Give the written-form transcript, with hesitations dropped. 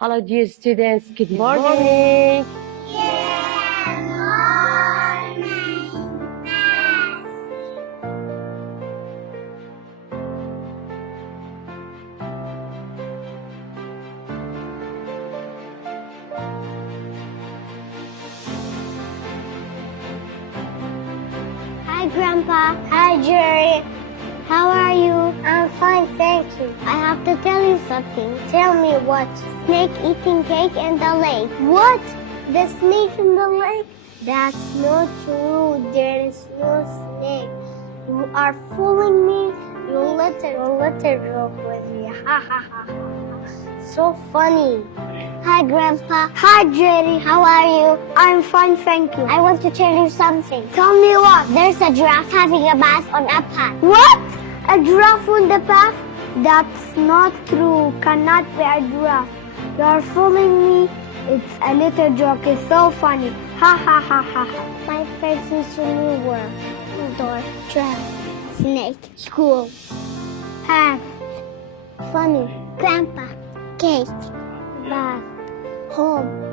Hello, dear students. Good morning. Hi, Grandpa. Hi, Jerry. How are you? I'm fine, thank you. I have to tell you something. Tell me what? Snake eating cake in the lake. What? The snake in the lake? That's not true. There is no snake. You are fooling me. You little joke with me. Ha ha ha. So funny. Hi, Grandpa. Hi, Jerry. How are you? I'm fine, thank you. I want to tell you something. Tell me what? There's a giraffe having a bath on a path. What? A giraffe on the path? That's not true. Cannot be a giraffe. You're fooling me. It's a little joke. It's so funny. Ha ha ha ha ha. My first new word. Door, giraffe, snake, school, path, funny, grandpa, cake, bath, home.